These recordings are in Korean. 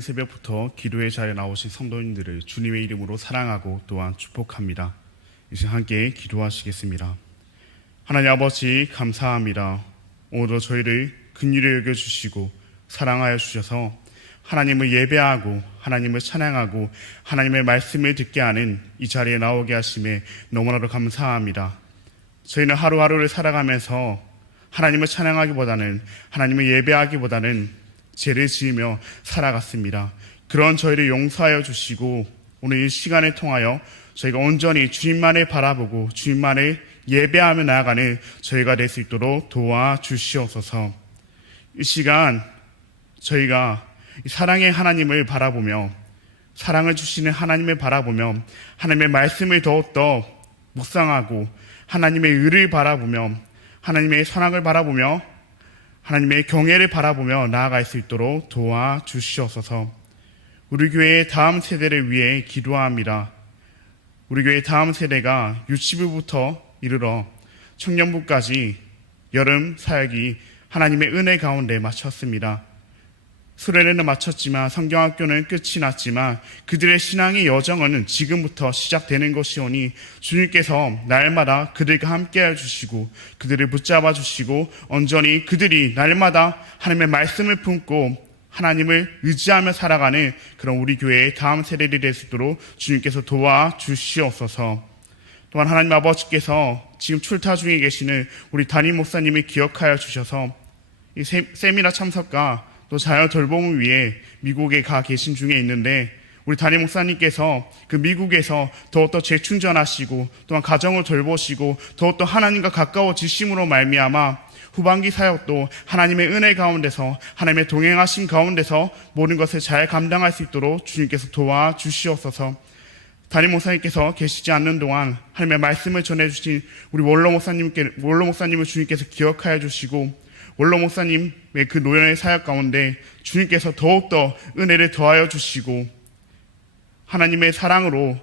이른 새벽부터 기도의 자리에 나오신 성도님들을 주님의 이름으로 사랑하고 또한 축복합니다. 이제 함께 기도하시겠습니다. 하나님 아버지 감사합니다. 오늘도 저희를 긍휼히 여겨주시고 사랑하여 주셔서 하나님을 예배하고 하나님을 찬양하고 하나님의 말씀을 듣게 하는 이 자리에 나오게 하심에 너무나도 감사합니다. 저희는 하루하루를 살아가면서 하나님을 찬양하기보다는 하나님을 예배하기보다는 죄를 지으며 살아갔습니다. 그런 저희를 용서하여 주시고 오늘 이 시간을 통하여 저희가 온전히 주님만을 바라보고 주님만을 예배하며 나아가는 저희가 될 수 있도록 도와주시옵소서. 이 시간 저희가 사랑의 하나님을 바라보며 사랑을 주시는 하나님을 바라보며 하나님의 말씀을 더욱더 묵상하고 하나님의 의를 바라보며 하나님의 선악을 바라보며 하나님의 경외를 바라보며 나아갈 수 있도록 도와주시옵소서. 우리 교회의 다음 세대를 위해 기도합니다. 우리 교회의 다음 세대가 유치부부터 이르러 청년부까지 여름 사역이 하나님의 은혜 가운데 마쳤습니다. 수련회는 마쳤지만 성경학교는 끝이 났지만 그들의 신앙의 여정은 지금부터 시작되는 것이오니 주님께서 날마다 그들과 함께해 주시고 그들을 붙잡아 주시고 온전히 그들이 날마다 하나님의 말씀을 품고 하나님을 의지하며 살아가는 그런 우리 교회의 다음 세대들이 될 수 있도록 주님께서 도와주시옵소서. 또한 하나님 아버지께서 지금 출타 중에 계시는 우리 담임 목사님을 기억하여 주셔서 이 세미나 참석과 또 자녀 돌봄을 위해 미국에 가 계신 중에 있는데 우리 담임 목사님께서 그 미국에서 더욱더 재충전하시고 또한 가정을 돌보시고 더욱더 하나님과 가까워지심으로 말미암아 후반기 사역도 하나님의 은혜 가운데서 하나님의 동행하심 가운데서 모든 것을 잘 감당할 수 있도록 주님께서 도와주시옵소서. 담임 목사님께서 계시지 않는 동안 하나님의 말씀을 전해주신 우리 원로 목사님을 주님께서 기억하여 주시고 원로 목사님의 그 노년의 사역 가운데 주님께서 더욱더 은혜를 더하여 주시고 하나님의 사랑으로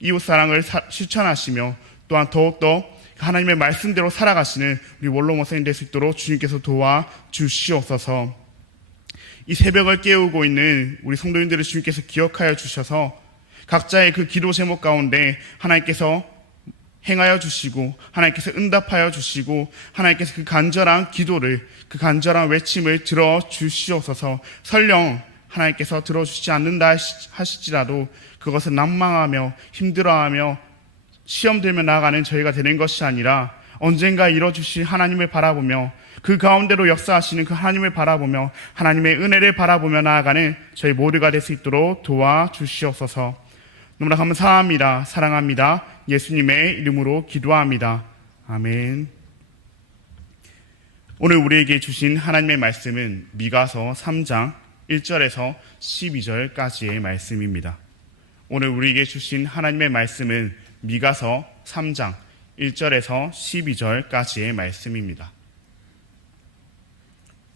이웃사랑을 실천하시며 또한 더욱더 하나님의 말씀대로 살아가시는 우리 원로 목사님 될 수 있도록 주님께서 도와주시옵소서. 이 새벽을 깨우고 있는 우리 성도님들을 주님께서 기억하여 주셔서 각자의 그 기도 제목 가운데 하나님께서 행하여 주시고 하나님께서 응답하여 주시고 하나님께서 그 간절한 기도를 그 간절한 외침을 들어주시옵소서. 설령 하나님께서 들어주시지 않는다 하실지라도 그것을 난망하며 힘들어하며 시험 들며 나아가는 저희가 되는 것이 아니라 언젠가 이뤄주실 하나님을 바라보며 그 가운데로 역사하시는 그 하나님을 바라보며 하나님의 은혜를 바라보며 나아가는 저희 모두가 될 수 있도록 도와주시옵소서. 너무나 감사합니다. 사랑합니다. 예수님의 이름으로 기도합니다. 아멘. 오늘 우리에게 주신 하나님의 말씀은 미가서 3장 1절에서 12절까지의 말씀입니다. 오늘 우리에게 주신 하나님의 말씀은 미가서 3장 1절에서 12절까지의 말씀입니다.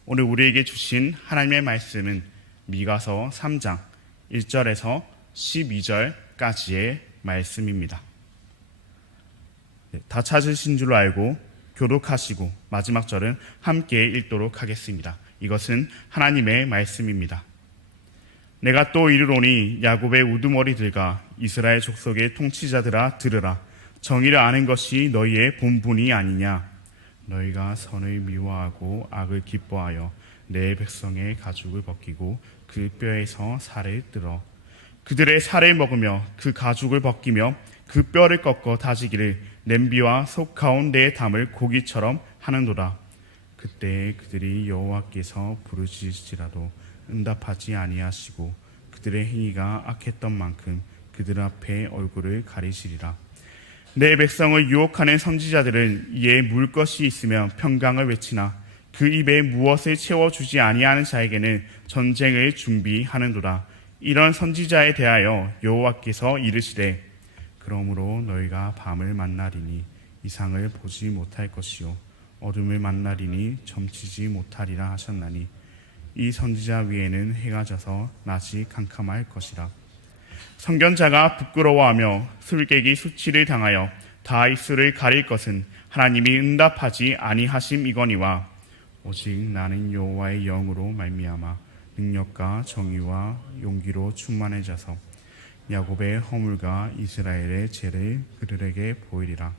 오늘 우리에게 주신 하나님의 말씀은 미가서 3장 1절에서 12절까지의 말씀입니다. 다 찾으신 줄로 알고 교독하시고 마지막 절은 함께 읽도록 하겠습니다. 이것은 하나님의 말씀입니다. 내가 또 이르노니 야곱의 우두머리들과 이스라엘 족속의 통치자들아 들으라. 정의를 아는 것이 너희의 본분이 아니냐. 너희가 선을 미워하고 악을 기뻐하여 내 백성의 가죽을 벗기고 그 뼈에서 살을 뜯어 그들의 살을 먹으며 그 가죽을 벗기며 그 뼈를 꺾어 다지기를 냄비와 속 가운데에 담을 고기처럼 하는도다. 그때 그들이 여호와께서 부르짖을지라도 응답하지 아니하시고 그들의 행위가 악했던 만큼 그들 앞에 얼굴을 가리시리라. 내 백성을 유혹하는 선지자들은 이에 물 것이 있으면 평강을 외치나 그 입에 무엇을 채워주지 아니하는 자에게는 전쟁을 준비하는도다. 이런 선지자에 대하여 여호와께서 이르시되 그러므로 너희가 밤을 만나리니 이상을 보지 못할 것이요 어둠을 만나리니 점치지 못하리라 하셨나니 이 선지자 위에는 해가 져서 낮이 캄캄할 것이라. 선견자가 부끄러워하며 술객이 수치를 당하여 다 입술을 가릴 것은 하나님이 응답하지 아니하심이거니와 오직 나는 여호와의 영으로 말미암아 능력과 정의와 용기로 충만해져서 야곱의 허물과 이스라엘의 죄를 그들에게 보이리라.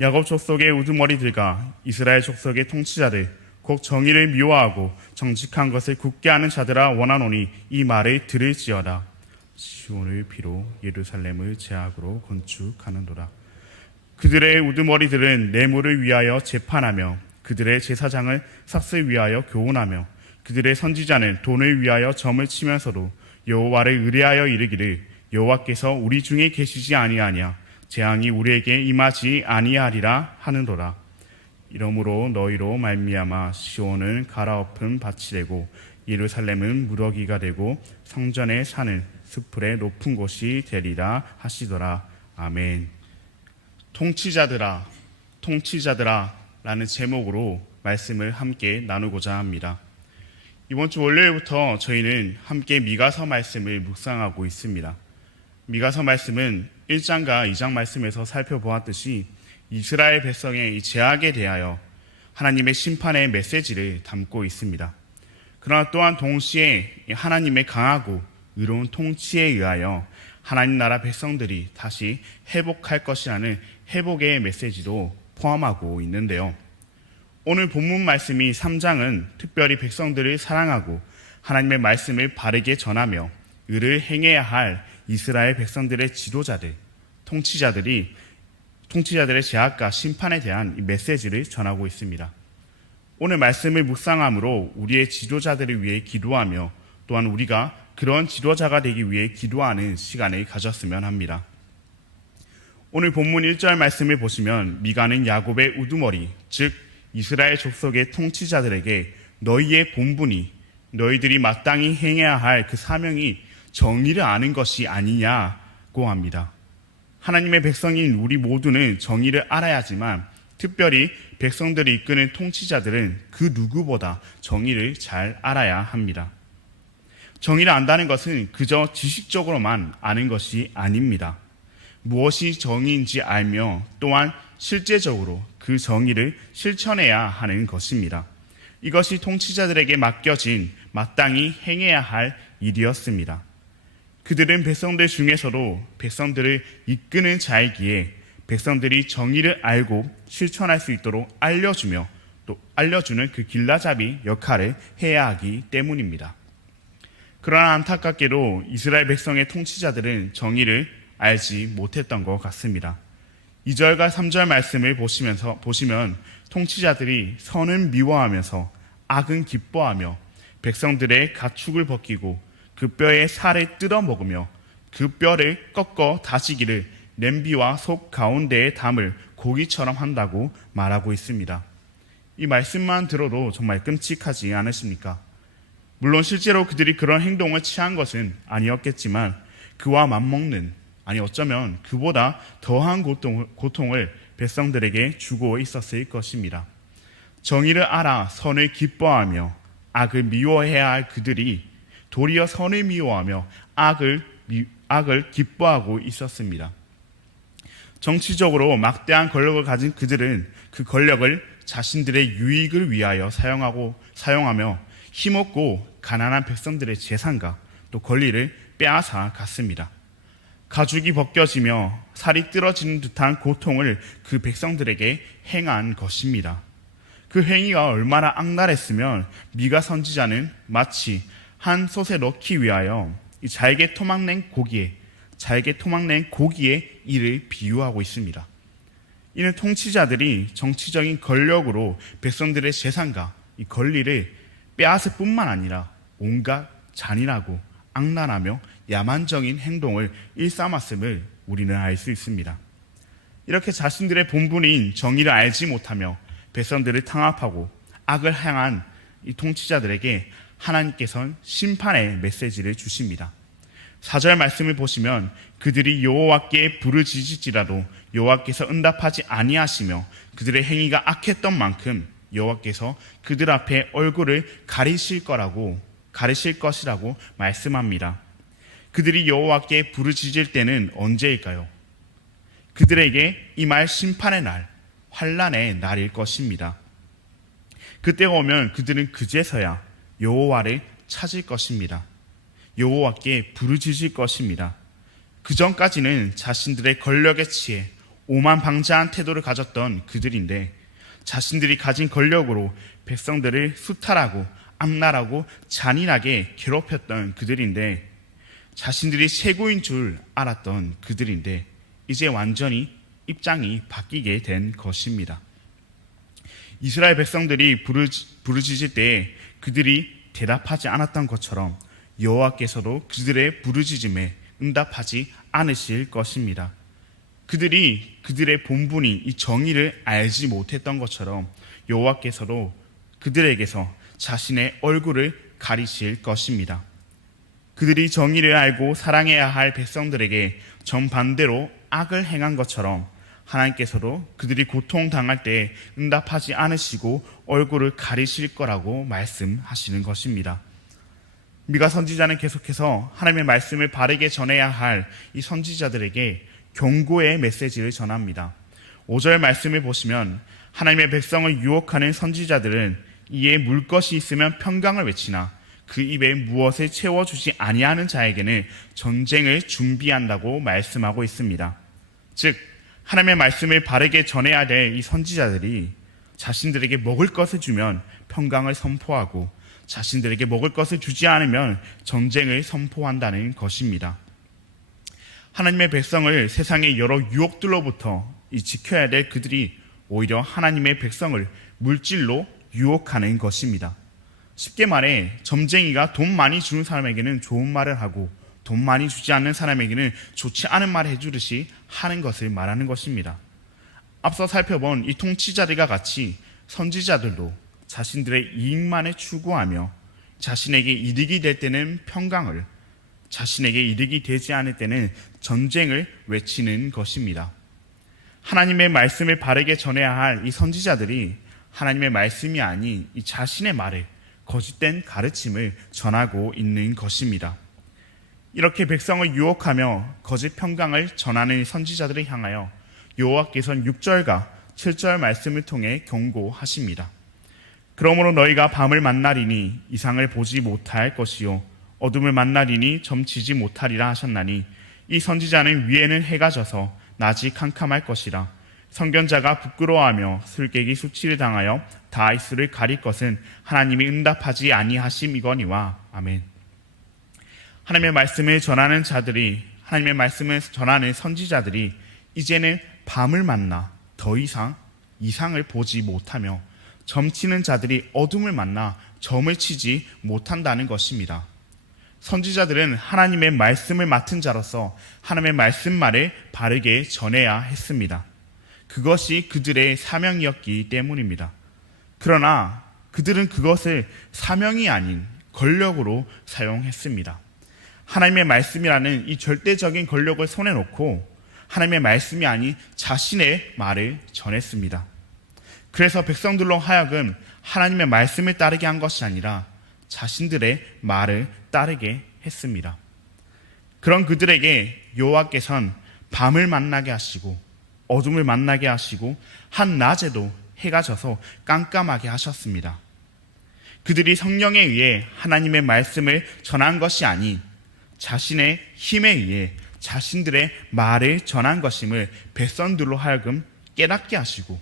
야곱 족속의 우두머리들과 이스라엘 족속의 통치자들 곧 정의를 미워하고 정직한 것을 굳게 하는 자들아 원하노니 이 말을 들을지어다. 시온을 비로 예루살렘을 제약으로 건축하는도다. 그들의 우두머리들은 뇌물을 위하여 재판하며 그들의 제사장을 삭슬 위하여 교훈하며 그들의 선지자는 돈을 위하여 점을 치면서도 여호와를 의뢰하여 이르기를 여호와께서 우리 중에 계시지 아니하냐 재앙이 우리에게 임하지 아니하리라 하는도다. 이러므로 너희로 말미암아 시온은 갈아엎은 밭이 되고 예루살렘은 무더기가 되고 성전의 산은 숲풀의 높은 곳이 되리라 하시더라. 아멘. 통치자들아 라는 제목으로 말씀을 함께 나누고자 합니다. 이번 주 월요일부터 저희는 함께 미가서 말씀을 묵상하고 있습니다. 미가서 말씀은 1장과 2장 말씀에서 살펴보았듯이 이스라엘 백성의 이 죄악에 대하여 하나님의 심판의 메시지를 담고 있습니다. 그러나 또한 동시에 하나님의 강하고 의로운 통치에 의하여 하나님 나라 백성들이 다시 회복할 것이라는 회복의 메시지도 포함하고 있는데요. 오늘 본문 말씀이 3장은 특별히 백성들을 사랑하고 하나님의 말씀을 바르게 전하며 의를 행해야 할 이스라엘 백성들의 지도자들, 통치자들의 죄악과 심판에 대한 이 메시지를 전하고 있습니다. 오늘 말씀을 묵상함으로 우리의 지도자들을 위해 기도하며 또한 우리가 그런 지도자가 되기 위해 기도하는 시간을 가졌으면 합니다. 오늘 본문 1절 말씀을 보시면 미가는 야곱의 우두머리, 즉 이스라엘 족속의 통치자들에게 너희의 본분이 너희들이 마땅히 행해야 할 그 사명이 정의를 아는 것이 아니냐고 합니다. 하나님의 백성인 우리 모두는 정의를 알아야지만 특별히 백성들이 이끄는 통치자들은 그 누구보다 정의를 잘 알아야 합니다. 정의를 안다는 것은 그저 지식적으로만 아는 것이 아닙니다. 무엇이 정의인지 알며 또한 실제적으로 그 정의를 실천해야 하는 것입니다. 이것이 통치자들에게 맡겨진 마땅히 행해야 할 일이었습니다. 그들은 백성들 중에서도 백성들을 이끄는 자이기에 백성들이 정의를 알고 실천할 수 있도록 알려주며 또 알려주는 그 길라잡이 역할을 해야 하기 때문입니다. 그러나 안타깝게도 이스라엘 백성의 통치자들은 정의를 알지 못했던 것 같습니다. 2절과 3절 말씀을 보시면 통치자들이 선은 미워하면서 악은 기뻐하며 백성들의 가축을 벗기고 그 뼈의 살을 뜯어 먹으며 그 뼈를 꺾어 다지기를 냄비와 속 가운데에 담을 고기처럼 한다고 말하고 있습니다. 이 말씀만 들어도 정말 끔찍하지 않으십니까? 물론 실제로 그들이 그런 행동을 취한 것은 아니었겠지만 그와 맞먹는, 아니 어쩌면 그보다 더한 고통을 백성들에게 주고 있었을 것입니다. 정의를 알아 선을 기뻐하며 악을 미워해야 할 그들이 도리어 선을 미워하며 악을 기뻐하고 있었습니다. 정치적으로 막대한 권력을 가진 그들은 그 권력을 자신들의 유익을 위하여 사용하며 힘없고 가난한 백성들의 재산과 또 권리를 빼앗아 갔습니다. 가죽이 벗겨지며 살이 뜯어지는 듯한 고통을 그 백성들에게 행한 것입니다. 그 행위가 얼마나 악랄했으면 미가 선지자는 마치 한 솥에 넣기 위하여 잘게 토막낸 고기에 이를 비유하고 있습니다. 이는 통치자들이 정치적인 권력으로 백성들의 재산과 이 권리를 빼앗을 뿐만 아니라 온갖 잔인하고 악랄하며 야만적인 행동을 일삼았음을 우리는 알 수 있습니다. 이렇게 자신들의 본분인 정의를 알지 못하며 백성들을 탄압하고 악을 행한 이 통치자들에게 하나님께서는 심판의 메시지를 주십니다. 4절 말씀을 보시면 그들이 여호와께 부르짖을지라도 여호와께서 응답하지 아니하시며 그들의 행위가 악했던 만큼 여호와께서 그들 앞에 얼굴을 가리실 것이라고 말씀합니다. 그들이 여호와께 부르짖을 때는 언제일까요? 그들에게 임할 심판의 날, 환난의 날일 것입니다. 그때가 오면 그들은 그제서야 여호와를 찾을 것입니다. 여호와께 부르짖을 것입니다. 그 전까지는 자신들의 권력에 취해 오만방자한 태도를 가졌던 그들인데, 자신들이 가진 권력으로 백성들을 수탈하고 악랄하고 잔인하게 괴롭혔던 그들인데, 자신들이 최고인 줄 알았던 그들인데, 이제 완전히 입장이 바뀌게 된 것입니다. 이스라엘 백성들이 부르짖을 때 그들이 대답하지 않았던 것처럼 여호와께서도 그들의 부르짖음에 응답하지 않으실 것입니다. 그들이 그들의 본분이 이 정의를 알지 못했던 것처럼 여호와께서도 그들에게서 자신의 얼굴을 가리실 것입니다. 그들이 정의를 알고 사랑해야 할 백성들에게 정반대로 악을 행한 것처럼 하나님께서도 그들이 고통당할 때 응답하지 않으시고 얼굴을 가리실 거라고 말씀하시는 것입니다. 미가 선지자는 계속해서 하나님의 말씀을 바르게 전해야 할 이 선지자들에게 경고의 메시지를 전합니다. 5절 말씀을 보시면, 하나님의 백성을 유혹하는 선지자들은 이에 물 것이 있으면 평강을 외치나 그 입에 무엇을 채워주지 아니하는 자에게는 전쟁을 준비한다고 말씀하고 있습니다. 즉, 하나님의 말씀을 바르게 전해야 될 이 선지자들이 자신들에게 먹을 것을 주면 평강을 선포하고, 자신들에게 먹을 것을 주지 않으면 전쟁을 선포한다는 것입니다. 하나님의 백성을 세상의 여러 유혹들로부터 지켜야 될 그들이 오히려 하나님의 백성을 물질로 유혹하는 것입니다. 쉽게 말해, 점쟁이가 돈 많이 주는 사람에게는 좋은 말을 하고 돈 많이 주지 않는 사람에게는 좋지 않은 말을 해주듯이 하는 것을 말하는 것입니다. 앞서 살펴본 이 통치자들과 같이 선지자들도 자신들의 이익만을 추구하며 자신에게 이득이 될 때는 평강을, 자신에게 이득이 되지 않을 때는 전쟁을 외치는 것입니다. 하나님의 말씀을 바르게 전해야 할 이 선지자들이 하나님의 말씀이 아닌 이 자신의 말을, 거짓된 가르침을 전하고 있는 것입니다. 이렇게 백성을 유혹하며 거짓 평강을 전하는 선지자들을 향하여 여호와께서는 6절과 7절 말씀을 통해 경고하십니다. 그러므로 너희가 밤을 만나리니 이상을 보지 못할 것이요 어둠을 만나리니 점치지 못하리라 하셨나니, 이 선지자는 위에는 해가 져서 낮이 캄캄할 것이라. 선견자가 부끄러워하며 술객이 수치를 당하여 다이스를 가릴 것은 하나님이 응답하지 아니하심이거니와. 아멘. 하나님의 말씀을 전하는 자들이, 하나님의 말씀을 전하는 선지자들이 이제는 밤을 만나 더 이상 이상을 보지 못하며, 점치는 자들이 어둠을 만나 점을 치지 못한다는 것입니다. 선지자들은 하나님의 말씀을 맡은 자로서 하나님의 말씀만을 바르게 전해야 했습니다. 그것이 그들의 사명이었기 때문입니다. 그러나 그들은 그것을 사명이 아닌 권력으로 사용했습니다. 하나님의 말씀이라는 이 절대적인 권력을 손에 놓고 하나님의 말씀이 아닌 자신의 말을 전했습니다. 그래서 백성들로 하여금 하나님의 말씀을 따르게 한 것이 아니라 자신들의 말을 따르게 했습니다. 그런 그들에게 여호와께서는 밤을 만나게 하시고 어둠을 만나게 하시고 한낮에도 해가 져서 깜깜하게 하셨습니다. 그들이 성령에 의해 하나님의 말씀을 전한 것이 아닌 자신의 힘에 의해 자신들의 말을 전한 것임을 백성들로 하여금 깨닫게 하시고,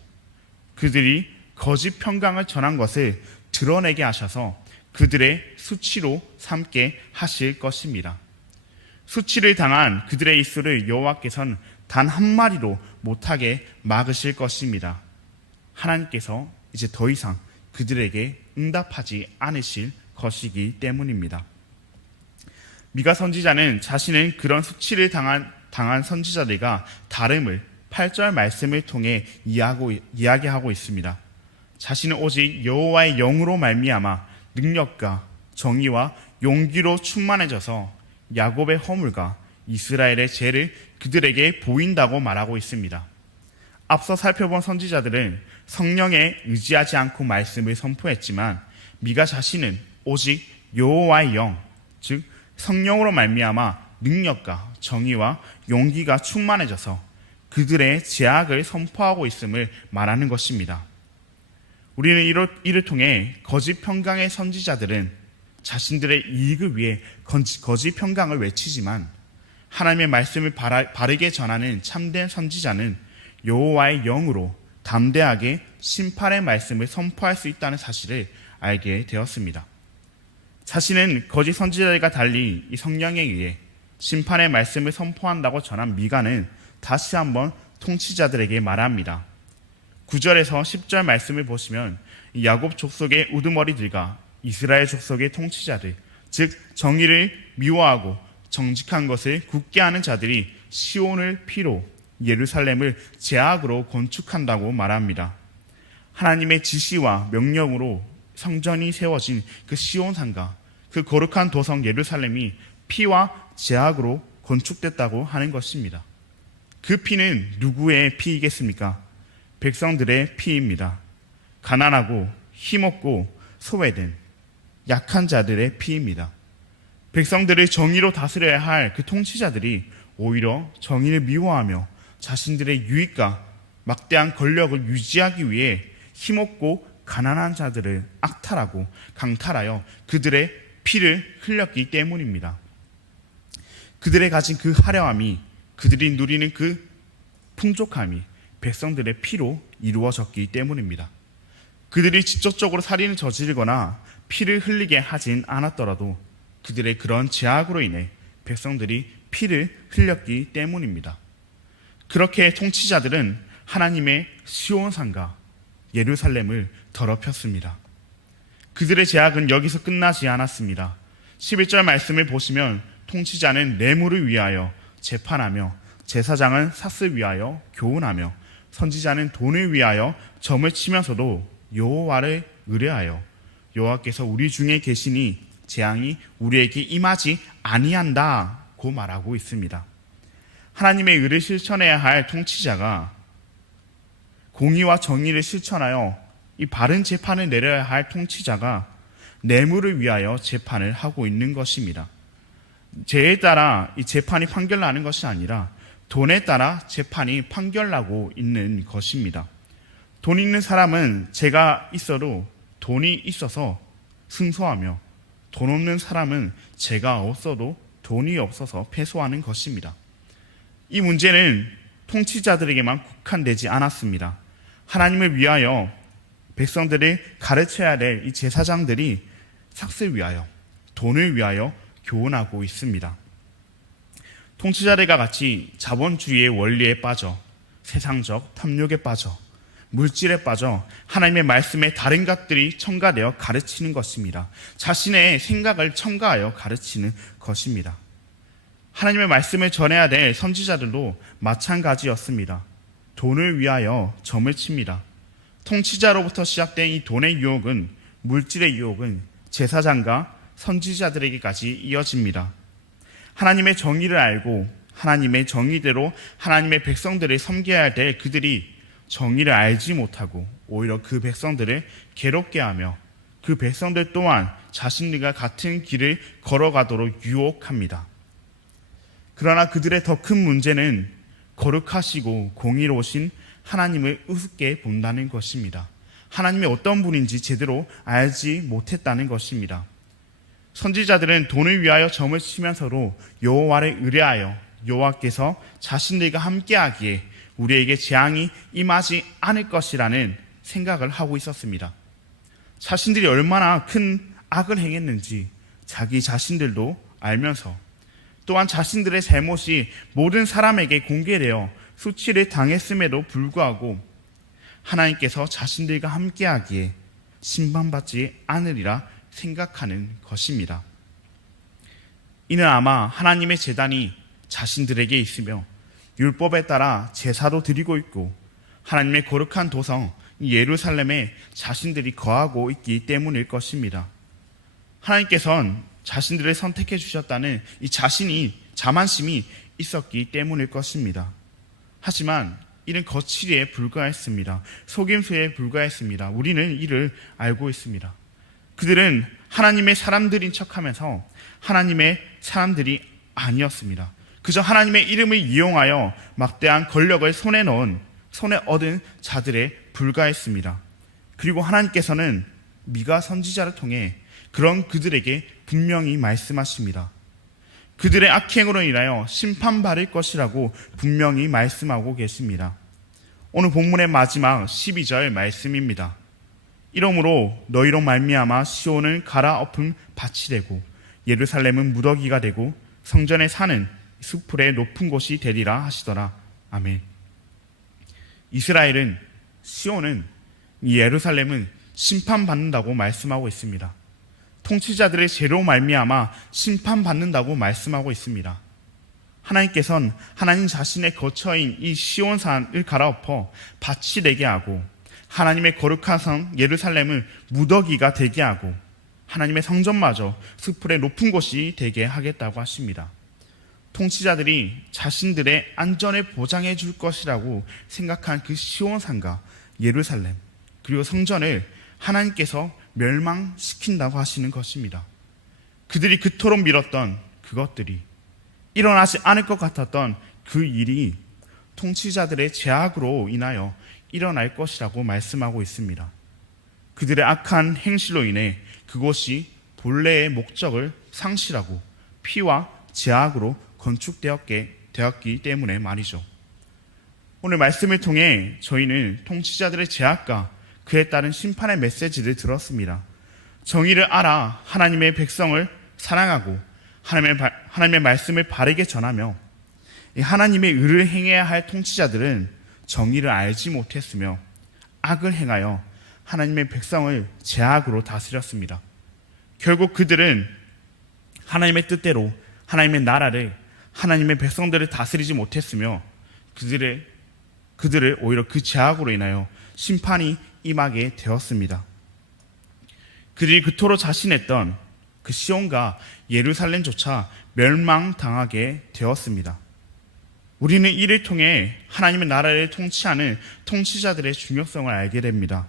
그들이 거짓 평강을 전한 것을 드러내게 하셔서 그들의 수치로 삼게 하실 것입니다. 수치를 당한 그들의 입술을 여호와께서는 단 한마디로 못하게 막으실 것입니다. 하나님께서 이제 더 이상 그들에게 응답하지 않으실 것이기 때문입니다. 미가 선지자는 자신은 그런 수치를 당한 선지자들과 다름을 8절 말씀을 통해 이야기하고 있습니다. 자신은 오직 여호와의 영으로 말미암아 능력과 정의와 용기로 충만해져서 야곱의 허물과 이스라엘의 죄를 그들에게 보인다고 말하고 있습니다. 앞서 살펴본 선지자들은 성령에 의지하지 않고 말씀을 선포했지만, 미가 자신은 오직 여호와의 영, 즉 성령으로 말미암아 능력과 정의와 용기가 충만해져서 그들의 제약을 선포하고 있음을 말하는 것입니다. 우리는 이를 통해 거짓 평강의 선지자들은 자신들의 이익을 위해 거짓 평강을 외치지만 하나님의 말씀을 바르게 전하는 참된 선지자는 여호와의 영으로 담대하게 심판의 말씀을 선포할 수 있다는 사실을 알게 되었습니다. 자신은 거짓 선지자들과 달리 이 성령에 의해 심판의 말씀을 선포한다고 전한 미가는 다시 한번 통치자들에게 말합니다. 9절에서 10절 말씀을 보시면 야곱 족속의 우두머리들과 이스라엘 족속의 통치자들, 즉 정의를 미워하고 정직한 것을 굳게 하는 자들이 시온을 피로 예루살렘을 제약으로 건축한다고 말합니다. 하나님의 지시와 명령으로 성전이 세워진 그 시온산과 그 거룩한 도성 예루살렘이 피와 제약으로 건축됐다고 하는 것입니다. 그 피는 누구의 피이겠습니까? 백성들의 피입니다. 가난하고 힘없고 소외된 약한 자들의 피입니다. 백성들을 정의로 다스려야 할 그 통치자들이 오히려 정의를 미워하며 자신들의 유익과 막대한 권력을 유지하기 위해 힘없고 가난한 자들을 악탈하고 강탈하여 그들의 피를 흘렸기 때문입니다. 그들의 가진 그 화려함이, 그들이 누리는 그 풍족함이 백성들의 피로 이루어졌기 때문입니다. 그들이 직접적으로 살인을 저지르거나 피를 흘리게 하진 않았더라도 그들의 그런 제약으로 인해 백성들이 피를 흘렸기 때문입니다. 그렇게 통치자들은 하나님의 시온산과 예루살렘을 더럽혔습니다. 그들의 제약은 여기서 끝나지 않았습니다. 11절 말씀을 보시면 통치자는 뇌물을 위하여 재판하며 제사장은 삭을 위하여 교훈하며 선지자는 돈을 위하여 점을 치면서도 여호와를 의뢰하여 여호와께서 우리 중에 계시니 재앙이 우리에게 임하지 아니한다고 말하고 있습니다. 하나님의 의를 실천해야 할 통치자가 공의와 정의를 실천하여 이 바른 재판을 내려야 할 통치자가 뇌물을 위하여 재판을 하고 있는 것입니다. 죄에 따라 이 재판이 판결나는 것이 아니라 돈에 따라 재판이 판결나고 있는 것입니다. 돈 있는 사람은 죄가 있어도 돈이 있어서 승소하며 돈 없는 사람은 죄가 없어도 돈이 없어서 패소하는 것입니다. 이 문제는 통치자들에게만 국한되지 않았습니다. 하나님을 위하여 백성들을 가르쳐야 될 이 제사장들이 삭을 위하여 돈을 위하여 교훈하고 있습니다. 통치자들과 같이 자본주의의 원리에 빠져 세상적 탐욕에 빠져 물질에 빠져 하나님의 말씀에 다른 것들이 첨가되어 가르치는 것입니다. 자신의 생각을 첨가하여 가르치는 것입니다. 하나님의 말씀을 전해야 될 선지자들도 마찬가지였습니다. 돈을 위하여 점을 칩니다. 통치자로부터 시작된 이 돈의 유혹은, 물질의 유혹은 제사장과 선지자들에게까지 이어집니다. 하나님의 정의를 알고 하나님의 정의대로 하나님의 백성들을 섬겨야 될 그들이 정의를 알지 못하고 오히려 그 백성들을 괴롭게 하며 그 백성들 또한 자신들과 같은 길을 걸어가도록 유혹합니다. 그러나 그들의 더 큰 문제는 거룩하시고 공의로우신 하나님을 우습게 본다는 것입니다. 하나님이 어떤 분인지 제대로 알지 못했다는 것입니다. 선지자들은 돈을 위하여 점을 치면서도 여호와를 의뢰하여 여호와께서 자신들과 함께하기에 우리에게 재앙이 임하지 않을 것이라는 생각을 하고 있었습니다. 자신들이 얼마나 큰 악을 행했는지 자기 자신들도 알면서 또한 자신들의 잘못이 모든 사람에게 공개되어 수치를 당했음에도 불구하고 하나님께서 자신들과 함께하기에 심판받지 않으리라 생각하는 것입니다. 이는 아마 하나님의 제단이 자신들에게 있으며 율법에 따라 제사도 드리고 있고 하나님의 거룩한 도성 예루살렘에 자신들이 거하고 있기 때문일 것입니다. 하나님께서는 자신들을 선택해 주셨다는 이 자만심이 있었기 때문일 것입니다. 하지만 이는 거칠이에 불과했습니다. 속임수에 불과했습니다. 우리는 이를 알고 있습니다. 그들은 하나님의 사람들인 척하면서 하나님의 사람들이 아니었습니다. 그저 하나님의 이름을 이용하여 막대한 권력을 손에 얻은 자들에 불과했습니다. 그리고 하나님께서는 미가 선지자를 통해 그런 그들에게 분명히 말씀하십니다. 그들의 악행으로 인하여 심판받을 것이라고 분명히 말씀하고 계십니다. 오늘 본문의 마지막 12절 말씀입니다. 이러므로 너희로 말미암아 시온은 갈아엎은 밭이 되고 예루살렘은 무더기가 되고 성전의 산은 수풀의 높은 곳이 되리라 하시더라. 아멘. 이스라엘은, 시온은, 예루살렘은 심판받는다고 말씀하고 있습니다. 통치자들의 죄로 말미암아 심판받는다고 말씀하고 있습니다. 하나님께서는 하나님 자신의 거처인 이 시온산을 갈아엎어 밭이 되게 하고 하나님의 거룩한 성 예루살렘을 무더기가 되게 하고 하나님의 성전마저 수풀의 높은 곳이 되게 하겠다고 하십니다. 통치자들이 자신들의 안전을 보장해 줄 것이라고 생각한 그 시온산과 예루살렘 그리고 성전을 하나님께서 멸망시킨다고 하시는 것입니다. 그들이 그토록 미뤘던 그것들이, 일어나지 않을 것 같았던 그 일이 통치자들의 죄악으로 인하여 일어날 것이라고 말씀하고 있습니다. 그들의 악한 행실로 인해 그것이 본래의 목적을 상실하고 피와 죄악으로 건축되었기 때문에 말이죠. 오늘 말씀을 통해 저희는 통치자들의 죄악과 그에 따른 심판의 메시지를 들었습니다. 정의를 알아 하나님의 백성을 사랑하고 하나님의 말씀을 바르게 전하며 하나님의 의를 행해야 할 통치자들은 정의를 알지 못했으며 악을 행하여 하나님의 백성을 죄악으로 다스렸습니다. 결국 그들은 하나님의 뜻대로 하나님의 나라를, 하나님의 백성들을 다스리지 못했으며 그들을 오히려 그 죄악으로 인하여 심판이 임하게 되었습니다. 그들이 그토록 자신했던 그 시온과 예루살렘조차 멸망당하게 되었습니다. 우리는 이를 통해 하나님의 나라를 통치하는 통치자들의 중요성을 알게 됩니다.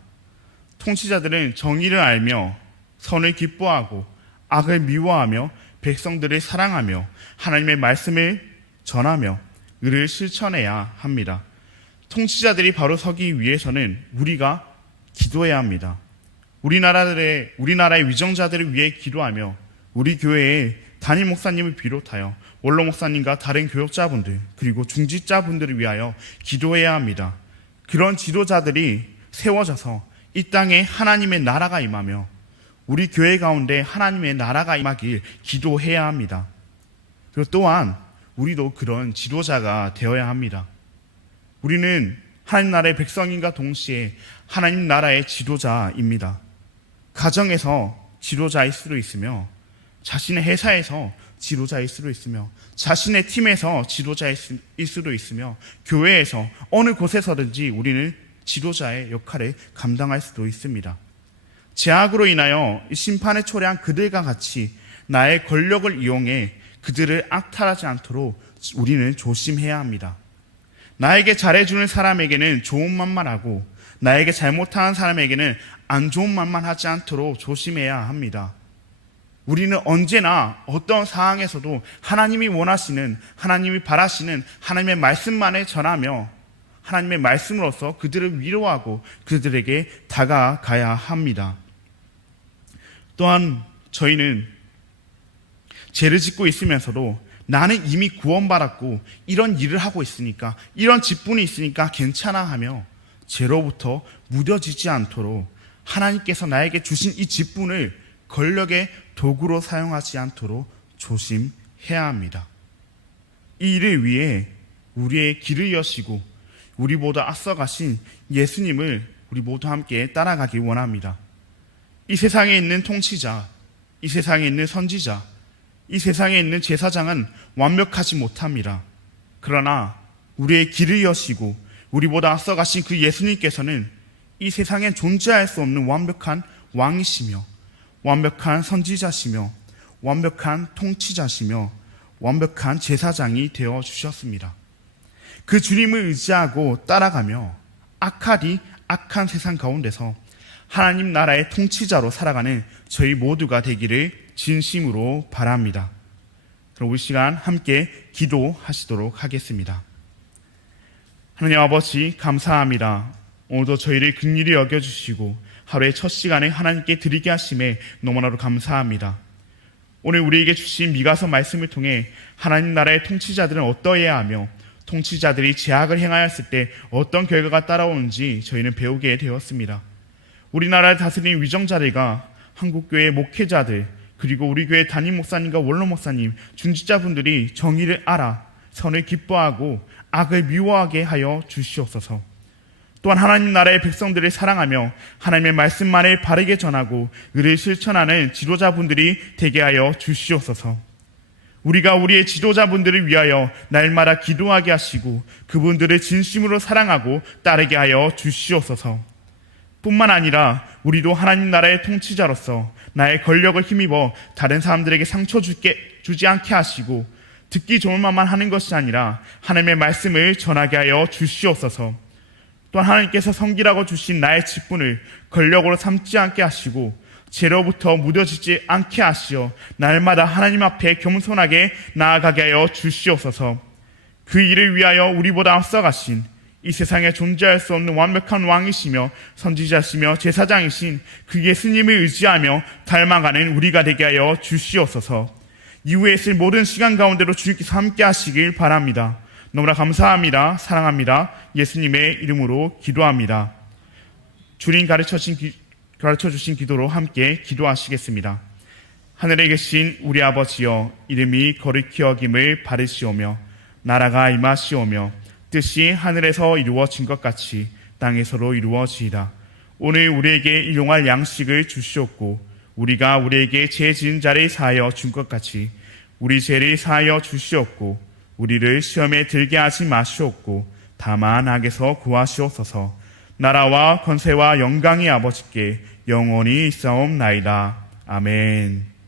통치자들은 정의를 알며 선을 기뻐하고 악을 미워하며 백성들을 사랑하며 하나님의 말씀을 전하며 의를 실천해야 합니다. 통치자들이 바로 서기 위해서는 우리가 기도해야 합니다. 우리나라의 위정자들을 위해 기도하며 우리 교회의 담임 목사님을 비롯하여 원로 목사님과 다른 교역자분들 그리고 중직자분들을 위하여 기도해야 합니다. 그런 지도자들이 세워져서 이 땅에 하나님의 나라가 임하며 우리 교회 가운데 하나님의 나라가 임하길 기도해야 합니다. 그리고 또한 우리도 그런 지도자가 되어야 합니다. 우리는 하나님 나라의 백성인과 동시에 하나님 나라의 지도자입니다. 가정에서 지도자일 수도 있으며 자신의 회사에서 지도자일 수도 있으며 자신의 팀에서 지도자일 수도 있으며 교회에서 어느 곳에서든지 우리는 지도자의 역할을 감당할 수도 있습니다. 죄악으로 인하여 심판에 초래한 그들과 같이 나의 권력을 이용해 그들을 악탈하지 않도록 우리는 조심해야 합니다. 나에게 잘해주는 사람에게는 좋은 말만 하고 나에게 잘못하는 사람에게는 안 좋은 말만 하지 않도록 조심해야 합니다. 우리는 언제나 어떤 상황에서도 하나님이 원하시는, 하나님이 바라시는 하나님의 말씀만을 전하며 하나님의 말씀으로서 그들을 위로하고 그들에게 다가가야 합니다. 또한 저희는 죄를 짓고 있으면서도 나는 이미 구원받았고 이런 일을 하고 있으니까, 이런 직분이 있으니까 괜찮아 하며 죄로부터 무뎌지지 않도록 하나님께서 나에게 주신 이 직분을 권력의 도구로 사용하지 않도록 조심해야 합니다. 이 일을 위해 우리의 길을 여시고 우리보다 앞서가신 예수님을 우리 모두 함께 따라가기 원합니다. 이 세상에 있는 통치자, 이 세상에 있는 선지자, 이 세상에 있는 제사장은 완벽하지 못합니다. 그러나 우리의 길을 여시고 우리보다 앞서가신 그 예수님께서는 이 세상에 존재할 수 없는 완벽한 왕이시며 완벽한 선지자시며 완벽한 통치자시며 완벽한 제사장이 되어 주셨습니다. 그 주님을 의지하고 따라가며 악한 세상 가운데서 하나님 나라의 통치자로 살아가는 저희 모두가 되기를 진심으로 바랍니다. 그럼 우리 시간 함께 기도하시도록 하겠습니다. 하나님 아버지 감사합니다. 오늘도 저희를 긍휼히 여겨주시고 하루의 첫 시간에 하나님께 드리게 하심에 너무나도 감사합니다. 오늘 우리에게 주신 미가서 말씀을 통해 하나님 나라의 통치자들은 어떠해야 하며 통치자들이 제약을 행하였을 때 어떤 결과가 따라오는지 저희는 배우게 되었습니다. 우리나라를 다스리는 위정자들과 한국교회 목회자들, 그리고 우리 교회 담임 목사님과 원로 목사님, 중직자분들이 정의를 알아 선을 기뻐하고 악을 미워하게 하여 주시옵소서. 또한 하나님 나라의 백성들을 사랑하며 하나님의 말씀만을 바르게 전하고 의를 실천하는 지도자분들이 되게 하여 주시옵소서. 우리가 우리의 지도자분들을 위하여 날마다 기도하게 하시고 그분들을 진심으로 사랑하고 따르게 하여 주시옵소서. 뿐만 아니라 우리도 하나님 나라의 통치자로서 나의 권력을 힘입어 다른 사람들에게 상처 주지 않게 하시고 듣기 좋은 말만 하는 것이 아니라 하나님의 말씀을 전하게 하여 주시옵소서. 또한 하나님께서 섬기라고 주신 나의 직분을 권력으로 삼지 않게 하시고 죄로부터 무뎌지지 않게 하시어 날마다 하나님 앞에 겸손하게 나아가게 하여 주시옵소서. 그 일을 위하여 우리보다 앞서가신 이 세상에 존재할 수 없는 완벽한 왕이시며 선지자시며 제사장이신 그 예수님을 의지하며 닮아가는 우리가 되게 하여 주시옵소서. 이후에 있을 모든 시간 가운데로 주님께서 함께 하시길 바랍니다. 너무나 감사합니다. 사랑합니다. 예수님의 이름으로 기도합니다. 주님 가르쳐주신 기도로 함께 기도하시겠습니다. 하늘에 계신 우리 아버지여, 이름이 거룩히 여김을 바르시오며 나라가 임하시오며 뜻이 하늘에서 이루어진 것 같이 땅에서도 이루어지이다. 오늘 우리에게 일용할 양식을 주시옵고 우리가 우리에게 죄 지은 자를 사하여 준 것 같이 우리 죄를 사하여 주시옵고 우리를 시험에 들게 하지 마시옵고 다만 악에서 구하시옵소서. 나라와 권세와 영광이 아버지께 영원히 있사옵나이다. 아멘.